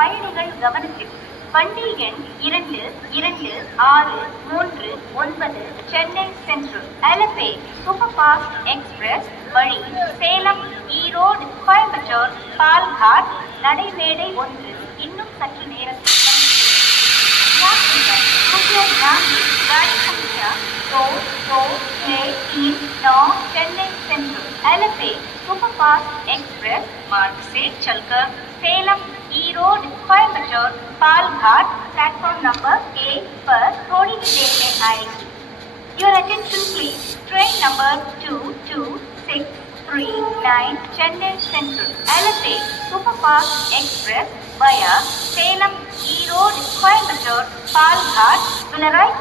பயணிகள் கவனத்தில் வண்டி எண் 226339 Chennai central Alleppey super fast express வழி சேலம் ஈரோடு கோயம்புத்தூர் பால்காட் நடைமேடை 1 இன்னும் சற்று நேரத்தில் गाड़ी संख्या 2239 चेन्नई सेंट्रल अलेपे सुपरफास्ट एक्सप्रेस मार्ग से चलकर सेलम ईरोड कोयम्बटूर पालघाट प्लेटफॉर्म नंबर 8 पर थोड़ी ही देर में आएगी। Your attention please. Train number 22639 Chennai Central Alleppey Superfast Express via Salem Erode Coimbatore Palghat will arrive